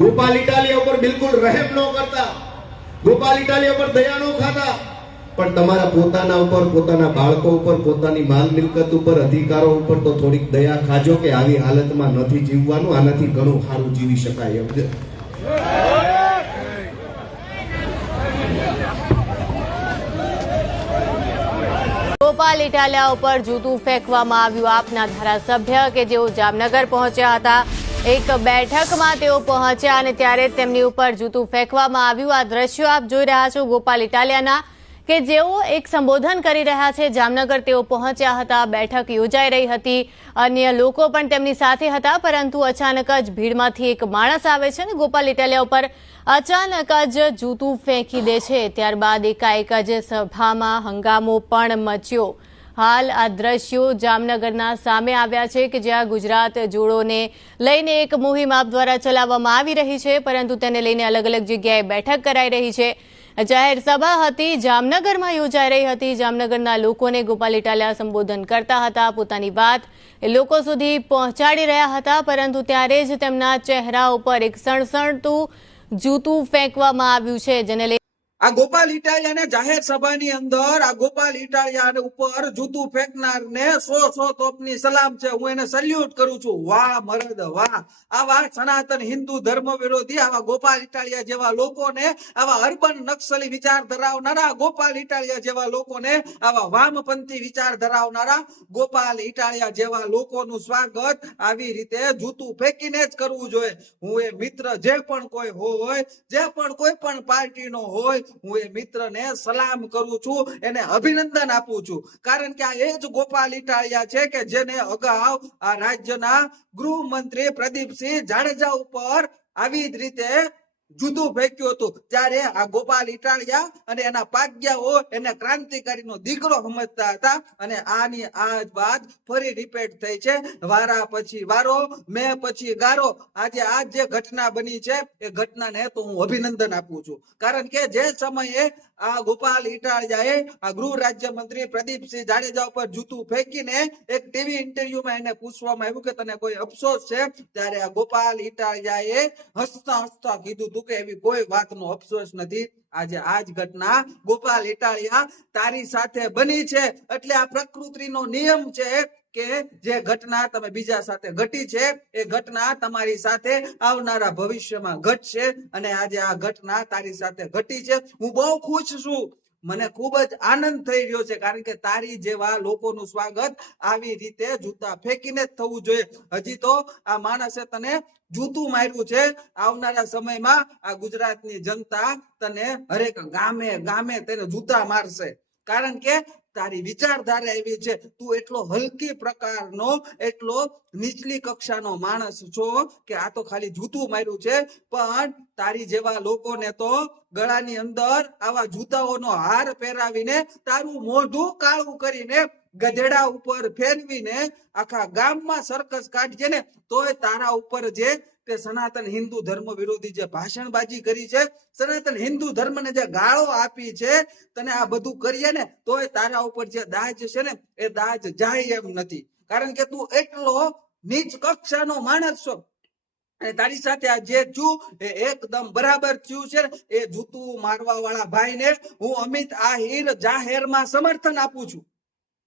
ગોપાલ ઇટાલિયા ઉપર બિલકુલ રહેમ ન કરતા. ગોપાલ ઇટાલિયા ઉપર દયા ન ખાતા. પણ તમારા પોતાના ઉપર, પોતાના બાળકો ઉપર, પોતાની માલ મિલકત ઉપર, અધિકારો ઉપર તો થોડીક દયા ખાજો કે આવી હાલતમાં નથી જીવવાનું, આનાથી ઘણું સારું જીવી શકાય એમ ગોપાલ ઇટાલિયા ઉપર જૂતું ફેંકવામાં આવ્યું આપના ધારાસભ્ય કે જેઓ જામનગર પહોંચ્યા હતા. એક બેઠકમાં તેઓ પહોંચ્યા અને ત્યારે તેમની ઉપર જૂતું ફેંકવામાં આવ્યું. આ દ્રશ્યો આપ જોઈ રહ્યા છો ગોપાલ ઇટાલિયાના, કે જેઓ એક સંબોધન કરી રહ્યા છે. જામનગર તેઓ પહોંચ્યા હતા, બેઠક યોજાઈ રહી હતી. અન્ય લોકો પણ તેમની સાથે હતા, પરંતુ અચાનક જ ભીડમાંથી એક માણસ આવે છે ને ગોપાલ ઇટાલિયા ઉપર અચાનક જ જૂતું ફેંકી દે છે. ત્યારબાદ એકાએક જ સભામાં હંગામો પણ મચ્યો. હાલ આ દ્રશ્યો જામનગરના સામે આવ્યા છે કે જ્યાં ગુજરાત જોડોને લઈને એક મુહિમ આપ દ્વારા ચલાવવામાં આવી રહી છે, પરંતુ તેને લઈને અલગ અલગ જગ્યાએ બેઠક કરાઈ રહી છે. જાહેર સભા હતી, જામનગરમાં યોજાઈ રહી હતી. જામનગરના લોકોને ગોપાલ ઇટાલિયા સંબોધન કરતા હતા. પોતાની વાત લોકો સુધી પહોંચાડી રહ્યા હતા, પરંતુ ત્યારે જ તેમના ચહેરા ઉપર એક સણસણતું જૂતું ફેંકવામાં આવ્યું છે, જેને આ ગોપાલ ઇટાલિયાને જાહેર સભાની અંદર આ ગોપાલ ઇટાલિયા ઉપર જૂતું ફેંકનાર ને સો સો તોપની સલામ છે. હું એને સલ્યુટ કરું છું. વાહ, મરદ, વાહ. આવા સનાતન હિન્દુ ધર્મ વિરોધી આવા ગોપાલ ઇટાલિયા જેવા લોકોને આવા અર્બન નક્સલી વિચાર ધરાવનારા ગોપાલ ઇટાલિયા જેવા લોકોને આવા વામપંથી વિચાર ધરાવનારા ગોપાલ ઇટાલિયા જેવા લોકોનું સ્વાગત આવી રીતે જૂતું ફેંકીને જ કરવું જોઈએ. હું એ મિત્ર જે પણ કોઈ હોય, જે પણ કોઈ પણ પાર્ટીનો હોય હું એ મિત્રને સલામ કરું છું, એને અભિનંદન આપું છું. કારણ કે આ એ જ ગોપાલ ઇટાળિયા છે કે જેને અગાઉ આ રાજ્યના ગૃહમંત્રી પ્રદીપસિંહ જાડેજા ઉપર આવી જ રીતે જુદું ફેંક્યું હતું. ત્યારે આ ગોપાલ ઇટાળિયા અને એના પાગ્યાઓ એને ક્રાંતિકારીનો દીકરો સમજતા હતા અને આની આ વાત ફરી રિપીટ થઈ છે. વારા પછી વારો, મેં પછી ગારો. આજે આ જે ઘટના બની છે, એ ઘટનાને તો હું અભિનંદન આપું છું. કારણ કે જે સમયે આ ગોપાલ ઇટાળિયાએ આ ગૃહ રાજ્યમંત્રી પ્રદીપસિંહ જાડેજા ઉપર જૂતું ફેંકીને એક ટીવી ઇન્ટરવ્યુમાં એને પૂછવામાં આવ્યું કે તને કોઈ અફસોસ છે? ત્યારે આ ગોપાલ ઇટાળિયાએ હસતા હસતા કીધું તું એવી કોઈ વાતનો અફસોસ નથી. આજે આ જ ઘટના ગોપાલ ઇટાલિયા તારી સાથે બની છે. એટલે આ પ્રકૃતિનો નિયમ છે કે જે ઘટના તમે બીજા સાથે ઘટી છે, એ ઘટના તમારી સાથે આવનારા ભવિષ્યમાં ઘટશે. અને આજે આ ઘટના તારી સાથે ઘટી છે. હું બહુ ખુશ છું. મને ખૂબ જ આનંદ થઈ રહ્યો છે, કારણ કે તારી જેવા લોકોનું સ્વાગત આવી રીતે જૂતા ફેંકીને જ થવું જોઈએ. હજી તો આ માણસે તને જૂતું માર્યું છે. આવનારા સમયમાં આ ગુજરાતની જનતા તને હરેક ગામે ગામે તેને જૂતા મારશે. કારણ કે તારી વિચારધારા એવી છે. તું એટલો હલકી પ્રકારનો, એટલો નીચલી કક્ષાનો માણસ છો કે આ તો ખાલી જૂતું માર્યું છે. પણ તારી જેવા લોકોને તો ગળાની અંદર આવા જૂતાઓનો હાર પહેરાવીને, તારું મોઢું કાળું કરીને ગધેડા ઉપર ફેરવીને આખા ગામમાં સરકસ કાઢજે ને, તોય તારા ઉપર જે તે સનાતન હિન્દુ ધર્મ વિરોધી જે ભાષણબાજી કરી છે, સનાતન હિન્દુ ધર્મને જે ગાળો આપી છે, તને આ બધું કરીએ ને, તોય તારા ઉપર જે દાજ છે ને, એ દાજ જાય એમ નથી. કારણ કે તું એટલો નીચ કક્ષાનો માણસ છો. અને તારી સાથે આ જે છું એ એકદમ બરાબર થયું છે એ જૂતું મારવા વાળા ભાઈને હું અમિત આહિર જાહેરમાં સમર્થન આપું છું.